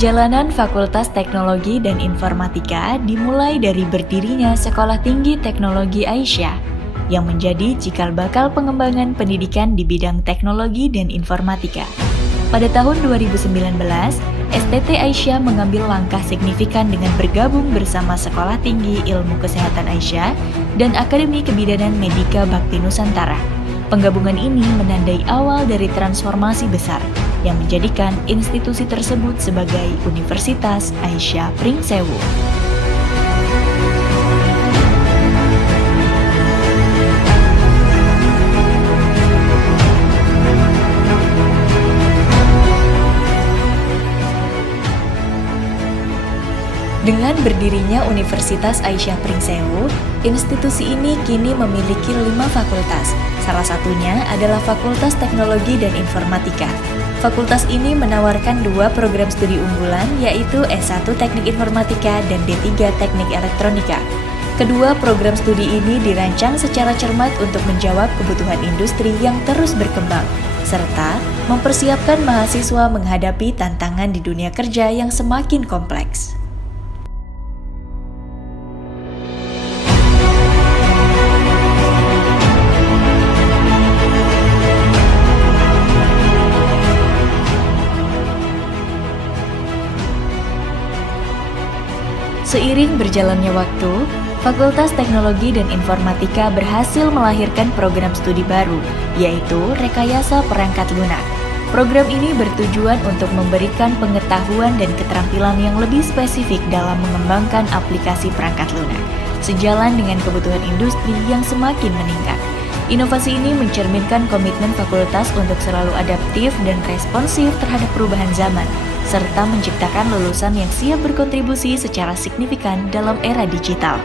Perjalanan Fakultas Teknologi dan Informatika dimulai dari berdirinya Sekolah Tinggi Teknologi Aisyah yang menjadi cikal bakal pengembangan pendidikan di bidang teknologi dan informatika. Pada tahun 2019, STT Aisyah mengambil langkah signifikan dengan bergabung bersama Sekolah Tinggi Ilmu Kesehatan Aisyah dan Akademi Kebidanan Medika Bakti Nusantara. Penggabungan ini menandai awal dari transformasi besar yang menjadikan institusi tersebut sebagai Universitas Aisyah Pringsewu. Dengan berdirinya Universitas Aisyah Pringsewu, institusi ini kini memiliki 5 fakultas. Salah satunya adalah Fakultas Teknologi dan Informatika. Fakultas ini menawarkan 2 program studi unggulan, yaitu S1 Teknik Informatika dan D3 Teknik Elektronika. Kedua program studi ini dirancang secara cermat untuk menjawab kebutuhan industri yang terus berkembang, serta mempersiapkan mahasiswa menghadapi tantangan di dunia kerja yang semakin kompleks. Seiring berjalannya waktu, Fakultas Teknologi dan Informatika berhasil melahirkan program studi baru, yaitu Rekayasa Perangkat Lunak. Program ini bertujuan untuk memberikan pengetahuan dan keterampilan yang lebih spesifik dalam mengembangkan aplikasi perangkat lunak, sejalan dengan kebutuhan industri yang semakin meningkat. Inovasi ini mencerminkan komitmen fakultas untuk selalu adaptif dan responsif terhadap perubahan zaman, serta menciptakan lulusan yang siap berkontribusi secara signifikan dalam era digital.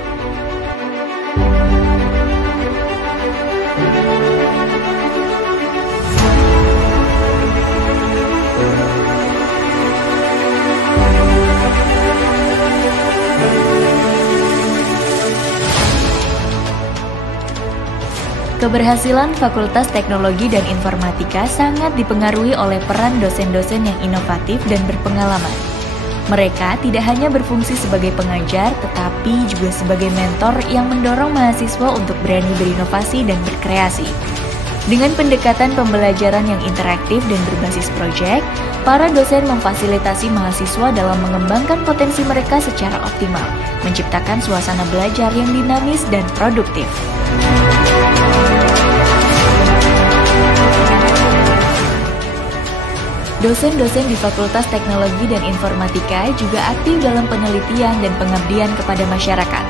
Keberhasilan Fakultas Teknologi dan Informatika sangat dipengaruhi oleh peran dosen-dosen yang inovatif dan berpengalaman. Mereka tidak hanya berfungsi sebagai pengajar, tetapi juga sebagai mentor yang mendorong mahasiswa untuk berani berinovasi dan berkreasi. Dengan pendekatan pembelajaran yang interaktif dan berbasis proyek, para dosen memfasilitasi mahasiswa dalam mengembangkan potensi mereka secara optimal, menciptakan suasana belajar yang dinamis dan produktif. Dosen-dosen di Fakultas Teknologi dan Informatika juga aktif dalam penelitian dan pengabdian kepada masyarakat.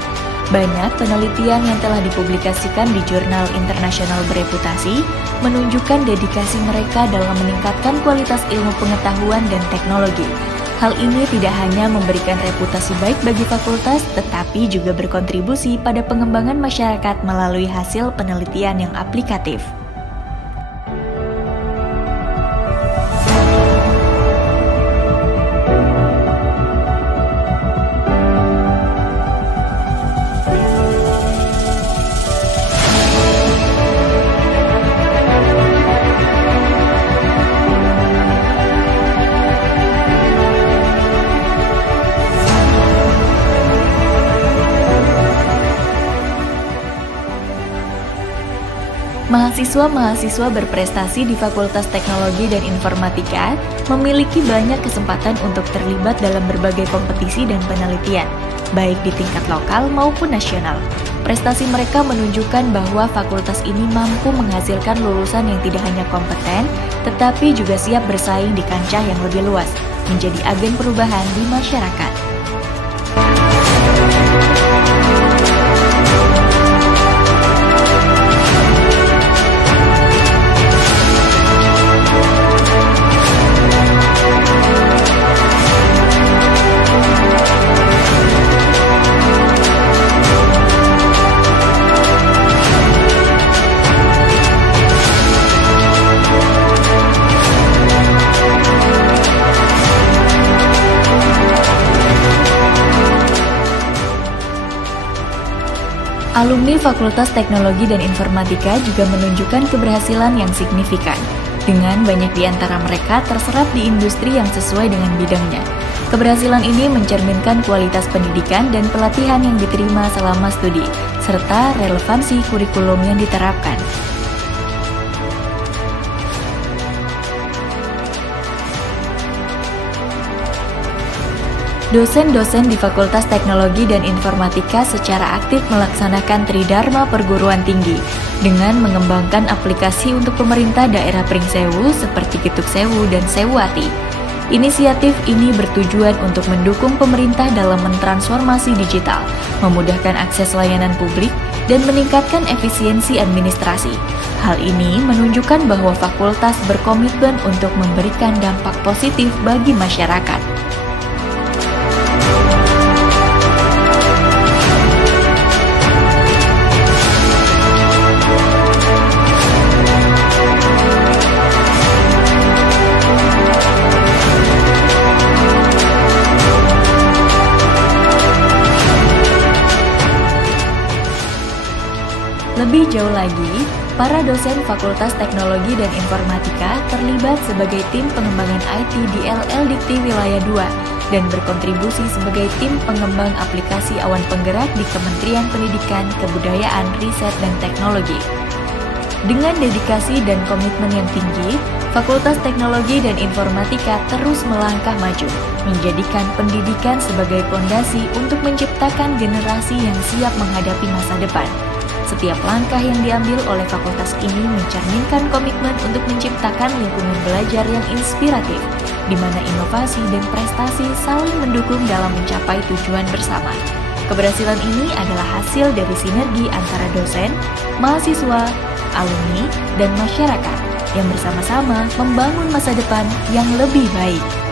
Banyak penelitian yang telah dipublikasikan di jurnal internasional bereputasi menunjukkan dedikasi mereka dalam meningkatkan kualitas ilmu pengetahuan dan teknologi. Hal ini tidak hanya memberikan reputasi baik bagi fakultas, tetapi juga berkontribusi pada pengembangan masyarakat melalui hasil penelitian yang aplikatif. Mahasiswa-mahasiswa berprestasi di Fakultas Teknologi dan Informatika memiliki banyak kesempatan untuk terlibat dalam berbagai kompetisi dan penelitian, baik di tingkat lokal maupun nasional. Prestasi mereka menunjukkan bahwa fakultas ini mampu menghasilkan lulusan yang tidak hanya kompeten, tetapi juga siap bersaing di kancah yang lebih luas, menjadi agen perubahan di masyarakat. Alumni Fakultas Teknologi dan Informatika juga menunjukkan keberhasilan yang signifikan, dengan banyak di antara mereka terserap di industri yang sesuai dengan bidangnya. Keberhasilan ini mencerminkan kualitas pendidikan dan pelatihan yang diterima selama studi, serta relevansi kurikulum yang diterapkan. Dosen-dosen di Fakultas Teknologi dan Informatika secara aktif melaksanakan Tridharma Perguruan Tinggi dengan mengembangkan aplikasi untuk pemerintah daerah Pringsewu seperti Getuk Sewu dan Sewuati. Inisiatif ini bertujuan untuk mendukung pemerintah dalam mentransformasi digital, memudahkan akses layanan publik, dan meningkatkan efisiensi administrasi. Hal ini menunjukkan bahwa fakultas berkomitmen untuk memberikan dampak positif bagi masyarakat. Lebih jauh lagi, para dosen Fakultas Teknologi dan Informatika terlibat sebagai tim pengembangan IT di LL Dikti Wilayah 2 dan berkontribusi sebagai tim pengembang aplikasi awan penggerak di Kementerian Pendidikan, Kebudayaan, Riset, dan Teknologi. Dengan dedikasi dan komitmen yang tinggi, Fakultas Teknologi dan Informatika terus melangkah maju, menjadikan pendidikan sebagai fondasi untuk menciptakan generasi yang siap menghadapi masa depan. Setiap langkah yang diambil oleh fakultas ini mencerminkan komitmen untuk menciptakan lingkungan belajar yang inspiratif, di mana inovasi dan prestasi saling mendukung dalam mencapai tujuan bersama. Keberhasilan ini adalah hasil dari sinergi antara dosen, mahasiswa, alumni, dan masyarakat yang bersama-sama membangun masa depan yang lebih baik.